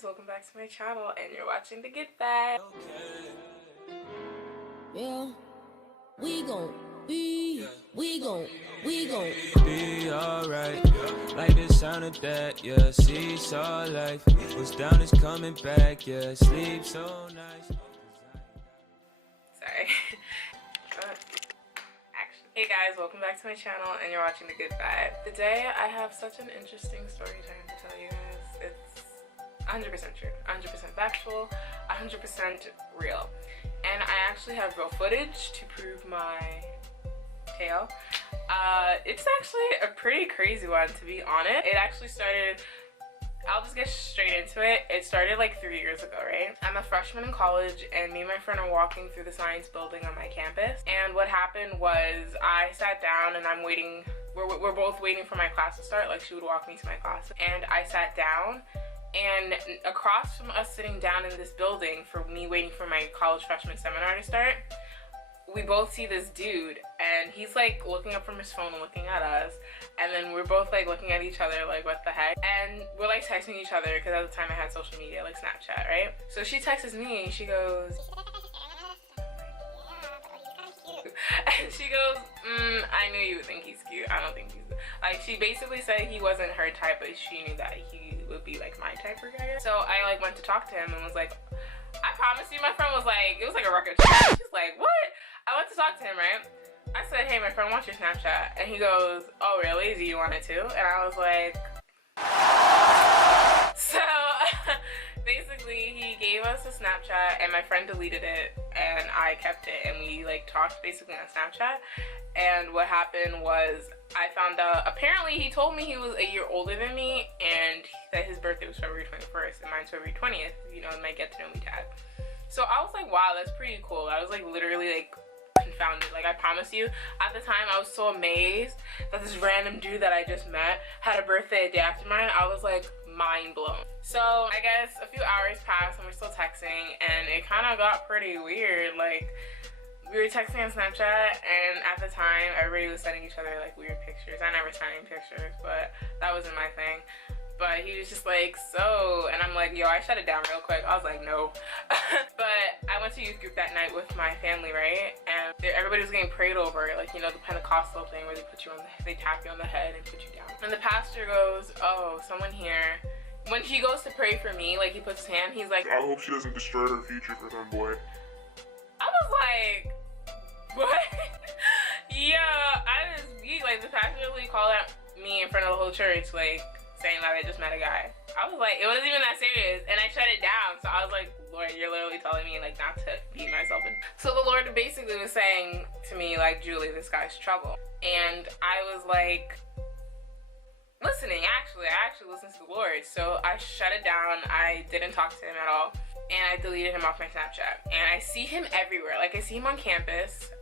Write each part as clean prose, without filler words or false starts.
guys, welcome back to my channel and you're watching DaGoodVybe. Yeah, we gon' be alright. Like the sound of that, yeah. See, saw life. What's down is coming back, yeah. Sleep so nice. Sorry. Action. Hey guys, welcome back to my channel and you're watching DaGoodVybe. Today I have such an interesting story time to tell you guys. It's 100% true, 100% factual, 100% real. And I actually have real footage to prove my tale. It's actually a pretty crazy one, to be honest. It actually started, I'll just get straight into it. It started like 3 years ago, right? I'm a freshman in college and me and my friend are walking through the science building on my campus. And what happened was I sat down and I'm waiting, we're both waiting for my class to start. Like she would walk me to my class. And I sat down, and across from us sitting down in this building for me waiting for my college freshman seminar to start, we both see this dude and he's like looking up from his phone and looking at us, and then we're both like looking at each other like what the heck, and we're like texting each other because at the time I had social media like Snapchat, right? So she texts me and she goes and she goes, I knew you would think he's cute. I don't think he's, like, she basically said he wasn't her type, but she knew that he would be like my type of guy. So I like went to talk to him and was like, I promise you, my friend was like, it was like a record chat. She's like, what? I went to talk to him, right? I said, hey, my friend wants your Snapchat. And he goes, oh, really? Do you want it too? And I was like, so basically he gave us a Snapchat and my friend deleted it and I kept it, and we like talked basically on Snapchat. And what happened was I found out, apparently he told me he was a year older than me and that his birthday was February 21st and mine's February 20th, you know, in my get to know me tag. So I was like, wow, that's pretty cool. I was like literally like confounded. Like, I promise you, at the time I was so amazed that this random dude that I just met had a birthday a day after mine. I was like mind blown. So I guess a few hours passed and we're still texting, and it kind of got pretty weird. Like, we were texting on Snapchat, and at the time everybody was sending each other like weird pictures. I never sent any pictures, but that wasn't my thing. But he was just like, so, and I'm like, yo, I shut it down real quick. I was like, no. But I went to youth group that night with my family, right? And everybody was getting prayed over, like, you know, the Pentecostal thing where they put you on they tap you on the head and put you down. And the pastor goes, oh, someone here. When he goes to pray for me, like, he puts his hand, he's like, I hope she doesn't destroy her future for them, boy. I was like, what? Yeah, I was weak. Like, the pastor really called out me in front of the whole church, like, saying that I just met a guy. I was like, it wasn't even that serious, and I shut it down. So I was like, Lord, you're literally telling me like not to beat myself in. So the Lord basically was saying to me like, Julie, this guy's trouble. And I was like listening. I actually listened to the Lord. So I shut it down. I didn't talk to him at all, and I deleted him off my Snapchat. And I see him everywhere. Like, I see him on campus.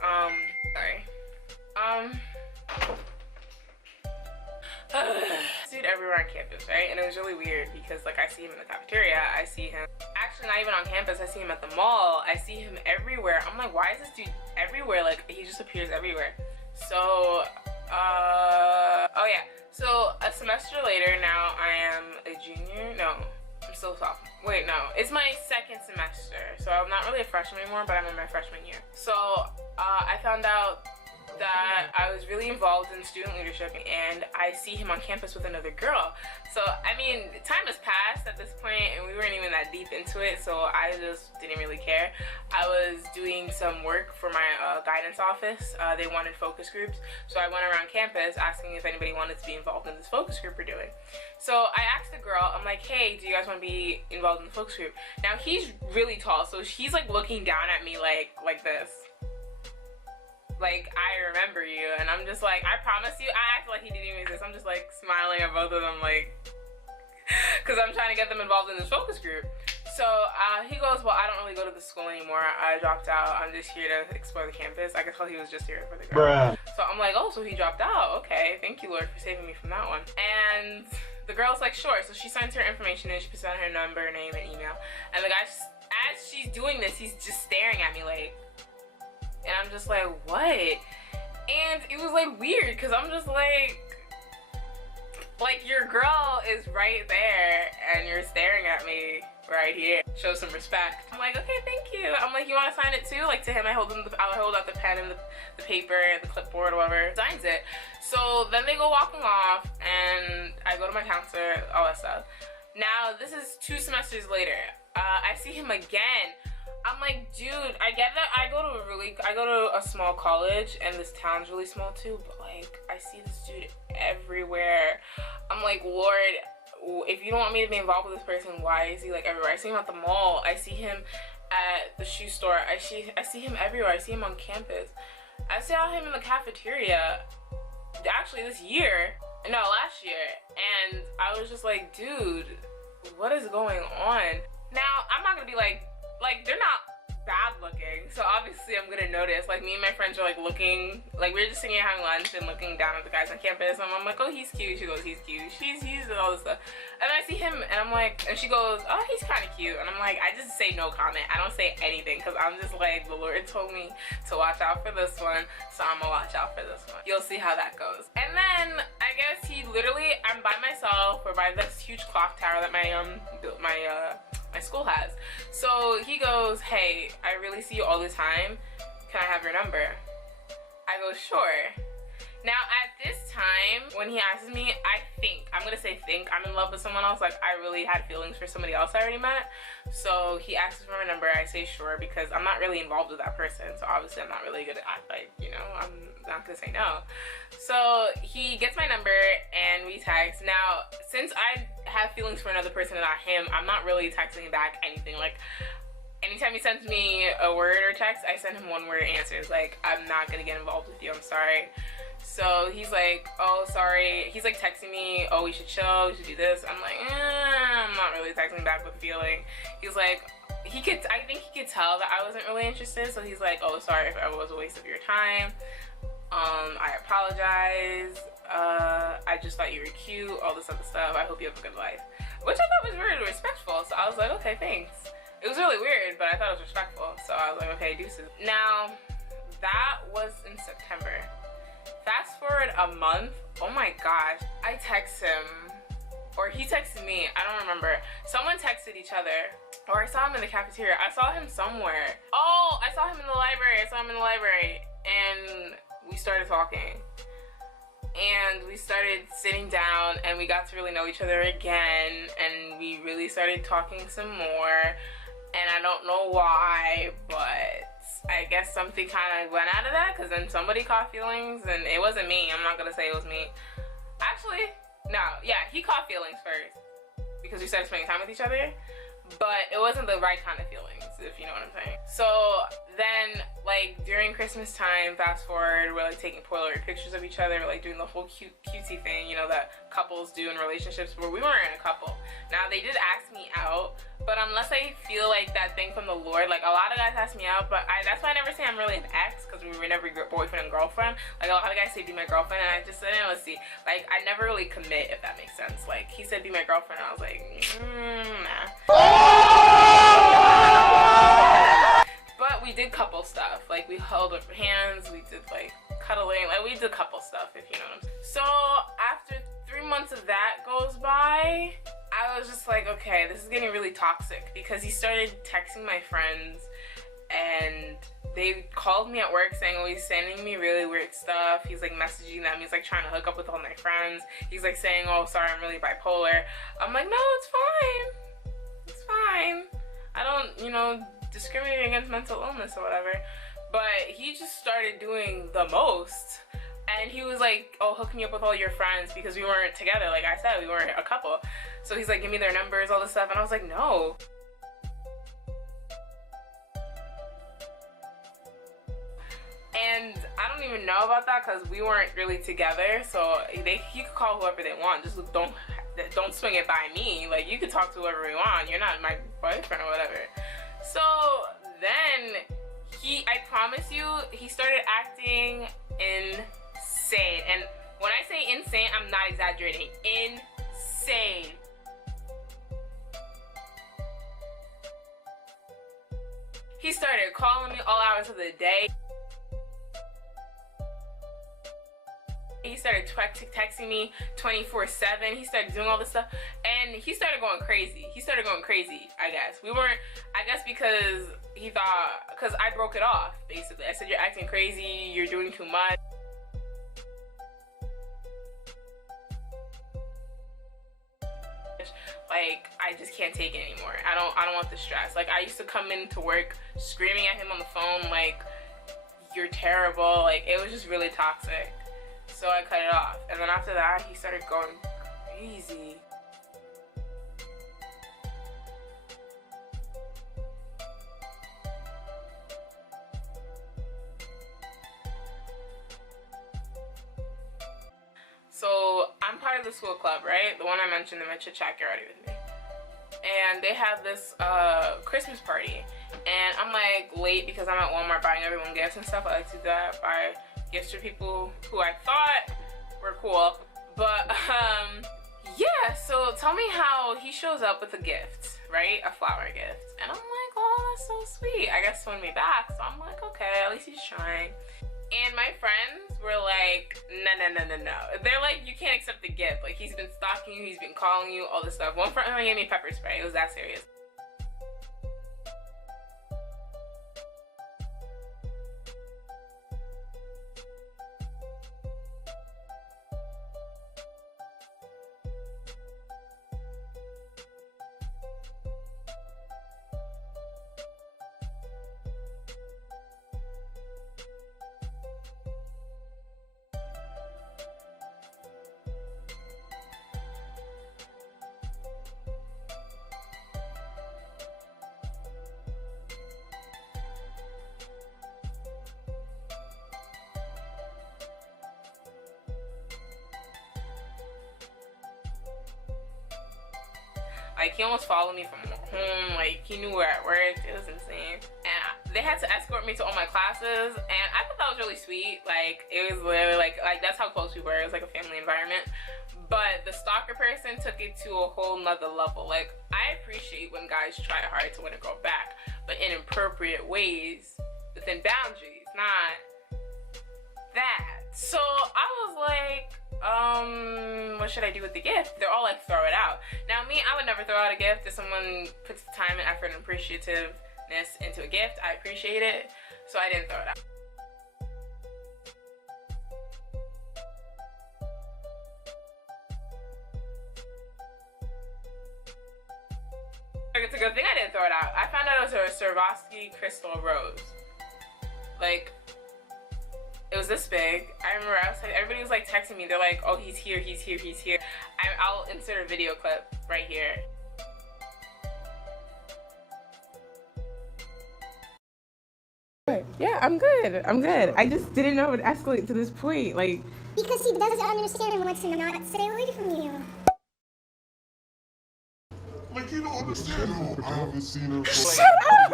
Dude everywhere on campus, right? And it was really weird because like I see him in the cafeteria, I see him actually not even on campus, I see him at the mall, I see him everywhere. I'm like, why is this dude everywhere? Like, he just appears everywhere. So oh yeah, so a semester later, now I am a junior. No, I'm still a sophomore. Wait, no, it's my second semester, so I'm not really a freshman anymore, but I'm in my freshman year. So I found out that I was really involved in student leadership, and I see him on campus with another girl. So I mean, time has passed at this point and we weren't even that deep into it, so I just didn't really care. I was doing some work for my guidance office. They wanted focus groups, so I went around campus asking if anybody wanted to be involved in this focus group we're doing. So I asked the girl, I'm like, hey, do you guys want to be involved in the focus group? Now he's really tall, so he's like looking down at me like this. Like, I remember you. And I'm just like, I promise you, I act like he didn't even exist. I'm just like smiling at both of them, like, because I'm trying to get them involved in this focus group. So he goes, well, I don't really go to the school anymore. I dropped out. I'm just here to explore the campus. I could tell he was just here for the girl. Bruh. So I'm like, oh, so he dropped out. Okay, thank you, Lord, for saving me from that one. And the girl's like, sure. So she sends her information in. She puts down her number, name, and email. And the guy, as she's doing this, he's just staring at me like, and I'm just like, what? And it was like weird because I'm just like your girl is right there and you're staring at at me right here. Show some respect. I'm like, okay, thank you. I'm like, you want to sign it too? Like to him, I hold out the pen and the paper and the clipboard or whatever. Signs it. So then they go walking off and I go to my counselor, all that stuff. Now this is 2 semesters later. I see him again. I'm like, dude, I get that I go to a small college and this town's really small too, but like I see this dude everywhere. I'm like, Lord, if you don't want me to be involved with this person, why is he like everywhere? I see him at the mall, I see him at the shoe store, I see him everywhere, I see him on campus, I saw him in the cafeteria actually last year, and I was just like, dude, what is going on? Now I'm not gonna be like they're not bad looking, so obviously I'm gonna notice. Like me and my friends are like looking, like we were just sitting here having lunch and looking down at the guys on campus, and I'm like, oh, he's cute. She goes, he's cute. He's and all this stuff, and I see him and I'm like, and she goes, oh, he's kind of cute, and I'm like, I just say no comment. I don't say anything because I'm just like, the Lord told me to watch out for this one, so I'm gonna watch out for this one. You'll see how that goes. And then I guess he literally, I'm by myself, or by this huge clock tower that my school has. So he goes, hey, I really see you all the time. Can I have your number? I go, sure. Now at this time, when he asks me, I'm gonna say I'm in love with someone else. Like I really had feelings for somebody else I already met. So he asks for my number, I say sure, because I'm not really involved with that person. So obviously I'm not really gonna act like, you know, I'm not gonna say no. So he gets my number and we text. Now, since I have feelings for another person and not him, I'm not really texting back anything. Like anytime he sends me a word or text, I send him 1-word answers. Like, I'm not gonna get involved with you, I'm sorry. So he's like, oh, sorry. He's like texting me, oh, we should chill, we should do this. I'm like, I'm not really texting back with feeling. He's like, I think he could tell that I wasn't really interested. So he's like, oh, sorry if I was a waste of your time. I apologize. I just thought you were cute, all this other stuff. I hope you have a good life. Which I thought was very respectful. So I was like, okay, thanks. It was really weird, but I thought it was respectful. So I was like, okay, deuces. Now, that was in September. Fast forward a month, oh my gosh, I text him, or he texted me, I don't remember. Someone texted each other, or I saw him in the cafeteria. I saw him somewhere. Oh, I saw him in the library. And we started talking. And we started sitting down and we got to really know each other again, and we really started talking some more. And I don't know why, but I guess something kind of went out of that, because then somebody caught feelings, and it wasn't me. I'm not gonna say it was me. Actually, no, yeah, he caught feelings first because we started spending time with each other, but it wasn't the right kind of feelings, if you know what I'm saying. So then, like, during Christmas time, fast forward, we're like taking Polaroid pictures of each other, we're like doing the whole cutesy thing, you know, that couples do in relationships, where we weren't in a couple. Now, they did ask me out, but unless I feel like that thing from the Lord, like a lot of guys ask me out, but that's why I never say I'm really an ex, because we were never boyfriend and girlfriend. Like a lot of guys say be my girlfriend, and I just said, let's see, like I never really commit, if that makes sense. Like he said be my girlfriend, and I was like, nah. But we did couple stuff, like we held up hands, we did like cuddling, like we did couple stuff, if you know what I'm saying. So after 3 months of that goes by, I was just like, okay, this is getting really toxic, because he started texting my friends and they called me at work saying, oh, he's sending me really weird stuff. He's like messaging them, he's like trying to hook up with all my friends. He's like saying, oh, sorry, I'm really bipolar. I'm like, no, it's fine. It's fine. I don't, you know, discriminate against mental illness or whatever. But he just started doing the most. And he was like, oh, hook me up with all your friends, because we weren't together. Like I said, we weren't a couple. So he's like, give me their numbers, all this stuff. And I was like, no. And I don't even know about that, because we weren't really together. So he could call whoever they want. Just don't swing it by me. Like, you could talk to whoever you want. You're not my boyfriend or whatever. So then I promise you, he started acting insane. And when I say insane, I'm not exaggerating. Insane. He started calling me all hours of the day. He started texting me 24/7. He started doing all this stuff. And And he started going crazy. I guess. I guess because he thought, because I broke it off, basically. I said, you're acting crazy, you're doing too much. Like, I just can't take it anymore. I don't want the stress. Like, I used to come into work screaming at him on the phone, like, you're terrible. Like, it was just really toxic. So I cut it off. And then after that, he started going crazy. So I'm part of the school club, right? The one I mentioned in my 𝓁𝒾𝓃𝓀𝓈 with me. And they have this Christmas party. And I'm like late because I'm at Walmart buying everyone gifts and stuff. I like to do that, buy gifts for people who I thought were cool. But yeah, so tell me how he shows up with a gift, right? A flower gift. And I'm like, oh, that's so sweet. I guess when we back, so I'm like, okay, at least he's trying. And my friends were like, no. They're like, you can't accept the gift. Like, he's been stalking you, he's been calling you, all this stuff. One friend gave me pepper spray. It was that serious. Like, he almost followed me from home. Like, he knew where I worked. It was insane. And they had to escort me to all my classes. And I thought that was really sweet. Like, it was literally like that's how close we were. It was like a family environment. But the stalker person took it to a whole nother level. Like, I appreciate when guys try hard to win a girl back, but in appropriate ways, within boundaries, not that. So I was like, what should I do with the gift? They're all like, throw it out. Now me, I would never throw out a gift. If someone puts the time and effort and appreciativeness into a gift, I appreciate it. So I didn't throw it out. It's a good thing I didn't throw it out. I found out it was a Swarovski crystal rose. Like, it was this big. I remember I was like, everybody was like texting me. They're like, oh, he's here. I'll insert a video clip right here. Yeah, I'm good. I just didn't know it would escalate to this point. Like, because he doesn't understand and wants to not stay away from you. Like, you don't understand. No, I haven't seen her. Shut up!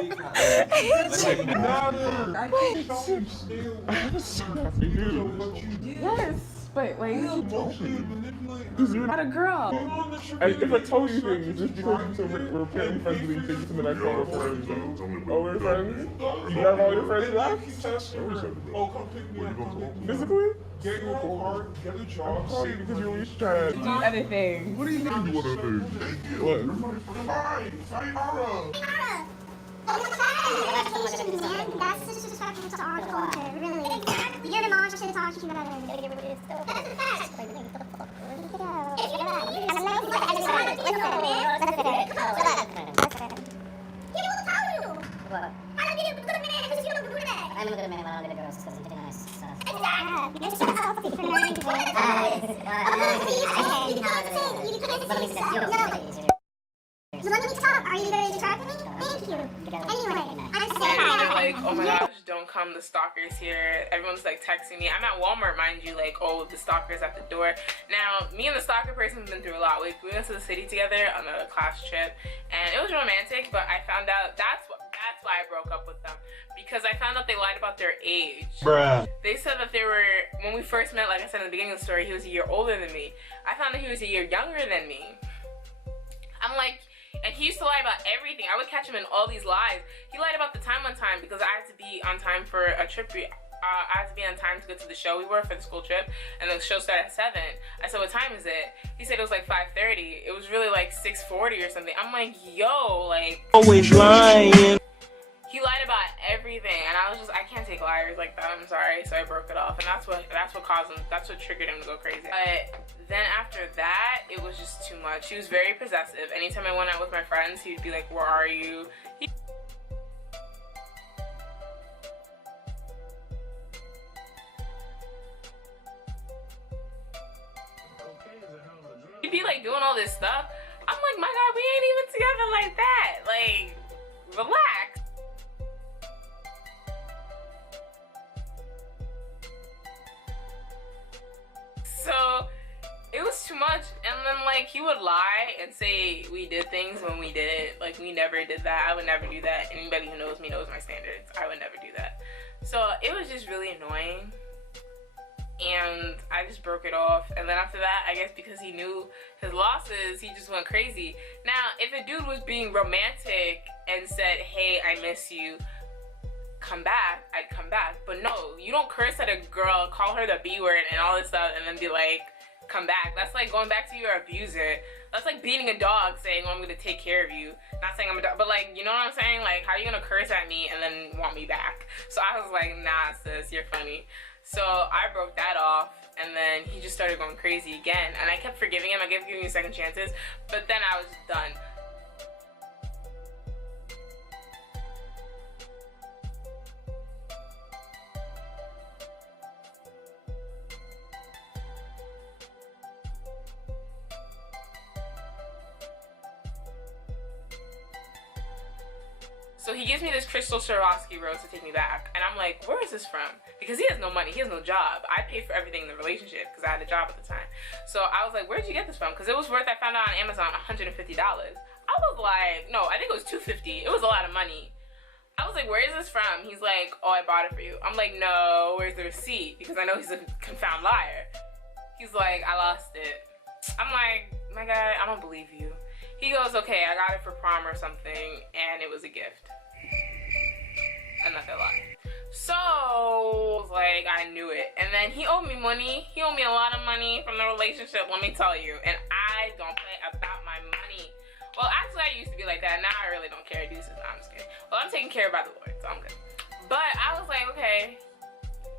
Yes, but like, because you're not a girl. If I told you things, just because we're apparently friends with each other, and I call her friends. Oh, we're friends? You have all your friends left? Oh, come pick me up. Physically? Get your car, get a job. Oh, because you're always trying to Do other things. What do you mean do other things? What? That's disrespectful to our culture, really. You're the mom, you should talk to you about it. I'm a good man, but I'm a good girl, so it's nice. You're just so for learning to You want me to talk? Are you ready to talk to me? Thank you. Anyway, I'm They're like, oh my gosh, don't come, the stalker's here. Everyone's like texting me. I'm at Walmart, mind you, like, oh, the stalker's at the door. Now, me and the stalker person have been through a lot. We went to the city together on a class trip, and it was romantic, but I found out that's why I broke up with them. Because I found out they lied about their age. Bruh. They said that they were, when we first met, like I said in the beginning of the story, he was a year older than me. I found out he was a year younger than me. I'm like, and he used to lie about everything. I would catch him in all these lies. He lied about the time on time because I had to be on time for a trip I had to be on time to get to the show we were for the school trip, and the show started at 7. I said, what time is it? He said it was like 5:30. It was really like 6:40 or something. I'm like, yo, like, Always lying. he lied about everything, and I was just, I can't take liars like that. I'm sorry, so I broke it off, and that's what caused him, that's what triggered him to go crazy. But then after that, it was just too much. He was very possessive. Anytime I went out with my friends, he'd be like, where are you? He'd be like doing all this stuff. I'm like, my God, we ain't even together like that. Like, relax. So it was too much, and then like he would lie and say we did things when we didn't. Like, we never did that. I would never do that. Anybody who knows me knows my standards. I would never do that. So it was just really annoying, and I just broke it off. And then after that, I guess because he knew his losses, he just went crazy. Now, if a dude was being romantic and said, hey, I miss you, come back, I'd come back. But no, you don't curse at a girl, call her the B word and all this stuff, and then be like, come back. That's like going back to your abuser. That's like beating a dog, saying, well, I'm gonna take care of you. Not saying I'm a dog, but like, you know what I'm saying? Like, how are you gonna curse at me and then want me back? So I was like, nah, sis, you're funny. So I broke that off, and then he just started going crazy again. And I kept forgiving him. I kept giving him second chances, but then I was done. So he gives me this crystal Swarovski rose to take me back, and I'm like, where is this from? Because he has no money, he has no job. I paid for everything in the relationship because I had a job at the time. So I was like, where'd you get this from? Because it was worth, I found out on Amazon, $150. I was like, no, I think it was $250. It was a lot of money. I was like, where is this from? He's like, oh, I bought it for you. I'm like, no, where's the receipt? Because I know he's a confound liar. He's like, I lost it. I'm like, my guy, I don't believe you. He goes, okay, I got it for prom or something, and it was a gift. I'm not gonna lie. So, I was like, I knew it. And then he owed me money. He owed me a lot of money from the relationship, let me tell you. And I don't play about my money. Well, actually, I used to be like that. Now I really don't care. Deuces. No, I'm just kidding. Well, I'm taken care of by the Lord, so I'm good. But I was like, okay,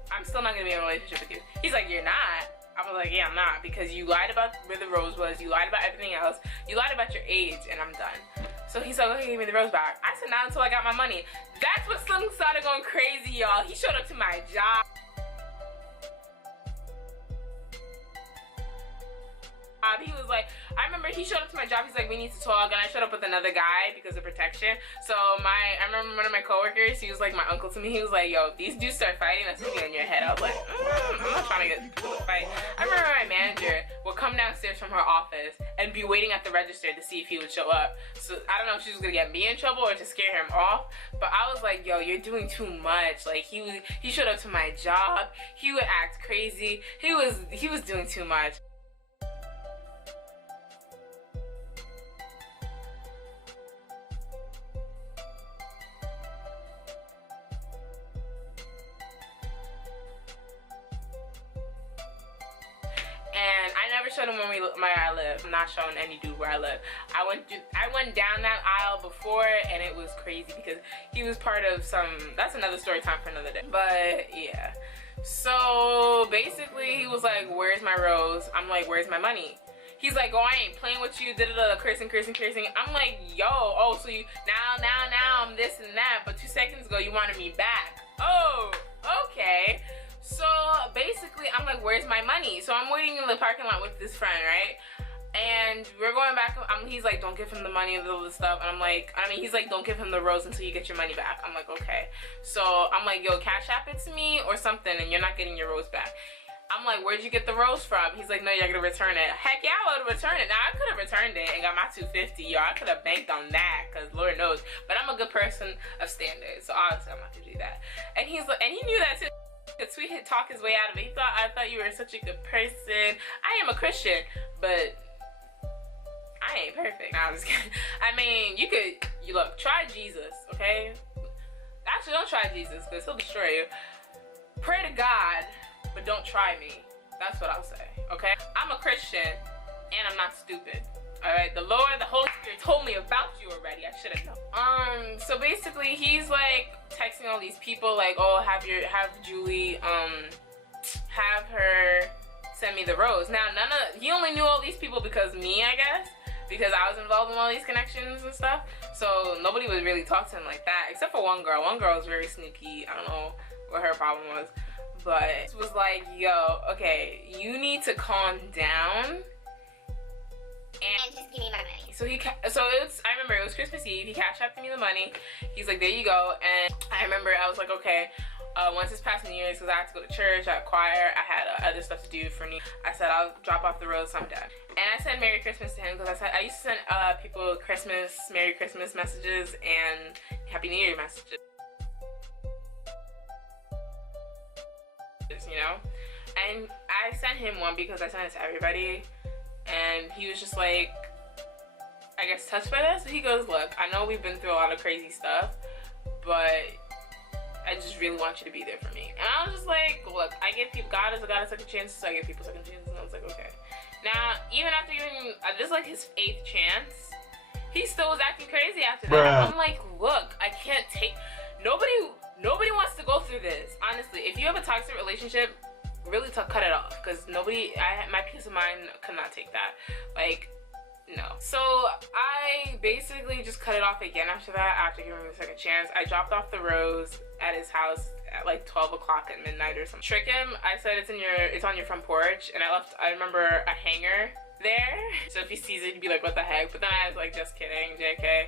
I'm still not gonna be in a relationship with you. He's like, you're not? I was like, yeah, I'm not, because you lied about where the rose was, you lied about everything else, you lied about your age, and I'm done. So he's like, okay, give me the rose back. I said, not until I got my money. That's what Slim started going crazy, y'all. He showed up to my job. He was like, I remember he showed up to my job, he's like, we need to talk, and I showed up with another guy because of protection. So I remember one of my coworkers, he was like my uncle to me, he was like, yo, these dudes start fighting, that's gonna be in your head. I was like, I'm not trying to get into a fight. I remember my manager would come downstairs from her office and be waiting at the register to see if he would show up. So I don't know if she was gonna get me in trouble or to scare him off, but I was like, yo, you're doing too much. Like, he showed up to my job, he would act crazy, he was doing too much. And I never showed him where I live. I'm not showing any dude where I live. I went down that aisle before, and it was crazy because he was part of some, that's another story time for another day. But yeah. So basically he was like, where's my rose? I'm like, where's my money? He's like, oh, I ain't playing with you, cursing. I'm like, yo, oh, so you, now I'm this and that, but 2 seconds ago you wanted me back. Oh, okay. So basically, I'm like, where's my money? So I'm waiting in the parking lot with this friend, right? And we're going back. He's like, don't give him the money and all this stuff. And I'm like, he's like, don't give him the rose until you get your money back. I'm like, okay. So I'm like, yo, cash app it to me or something, and you're not getting your rose back. I'm like, where'd you get the rose from? He's like, no, you're gonna return it. Heck yeah, I would return it. Now, I could have returned it and got my $250, yo. I could have banked on that, because Lord knows. But I'm a good person of standards, so obviously I'm not gonna do that. And he's like, and he knew that too. The tweet had talked his way out of it. I thought you were such a good person. I am a Christian, but I ain't perfect. Nah, I'm just kidding. I mean, you look, try Jesus, okay? Actually, don't try Jesus, because he'll destroy you. pray to God, but don't try me. That's what I'll say, okay? I'm a Christian, and I'm not stupid. Alright, the Lord, the Holy Spirit told me about you already. I should have known. So basically he's like texting all these people like, oh, have Julie, have her send me the rose. Now he only knew all these people because me, I guess, because I was involved in all these connections and stuff. So nobody would really talk to him like that, except for one girl. One girl was very sneaky. I don't know what her problem was, but it was like, yo, okay, you need to calm down. And just give me my money. So I remember it was Christmas Eve. He cashed out me the money. He's like, there you go. And I remember I was like, okay, once it's past New Year's, because I had to go to church, I had choir, I had other stuff to do for New Year's. I said, I'll drop off the rose sometime. And I said Merry Christmas to him, because I used to send people Merry Christmas messages and Happy New Year messages. You know? And I sent him one because I sent it to everybody. And he was just like, I guess, touched by that. So he goes, look, I know we've been through a lot of crazy stuff, but I just really want you to be there for me. And I was just like, look, I give people, God is a God of second chances, so I give people second chances. And I was like, okay. Now, even after giving this is like his 8th chance, he still was acting crazy after that. Bruh. I'm like, look, I can't take, nobody wants to go through this. Honestly, if you have a toxic relationship, really cut it off, because my peace of mind could not take that. Like, no. So I basically just cut it off again after that, after giving him a second chance. I dropped off the rose at his house at like 12 o'clock at midnight or something. Trick him. I said it's on your front porch, and I remember a hanger there. So if he sees it, he'd be like, what the heck? But then I was like, just kidding, JK.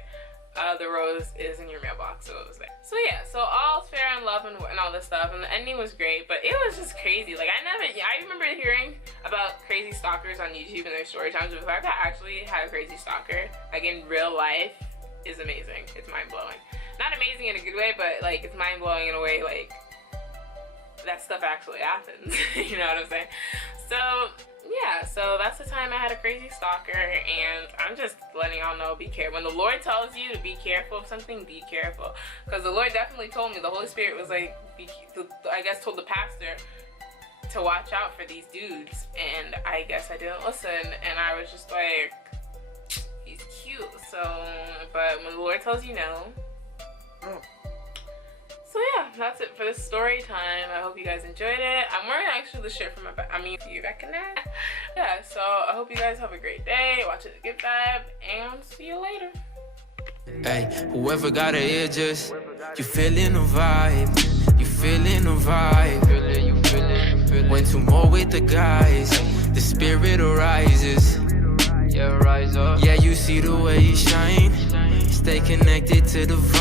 The rose is in your mailbox, so it was there. So yeah, so all's fair in love and all this stuff, and the ending was great, but it was just crazy. Like, I remember hearing about crazy stalkers on YouTube and their story times. The fact that I actually had a crazy stalker, like in real life, is amazing. It's mind-blowing. Not amazing in a good way, but like, it's mind-blowing in a way, like, that stuff actually happens. You know what I'm saying? So yeah, so that's the time I had a crazy stalker, and I'm just letting y'all know, be careful. When the Lord tells you to be careful of something, be careful. Because the Lord definitely told me, the Holy Spirit was like, I guess told the pastor to watch out for these dudes, and I guess I didn't listen, and I was just like, he's cute, so, but when the Lord tells you no. So yeah, that's it for this story time. I hope you guys enjoyed it. I'm wearing actually the shirt from my back. I mean, you recognize? Yeah, so I hope you guys have a great day. Watch it, Good Vibe, and see you later. Hey, whoever got an ear, just you feeling the vibe. You feeling the vibe. You feeling. When two more with the guys, the spirit arises. Yeah, rise up. Yeah, you see the way you shine. Stay connected to the vibe.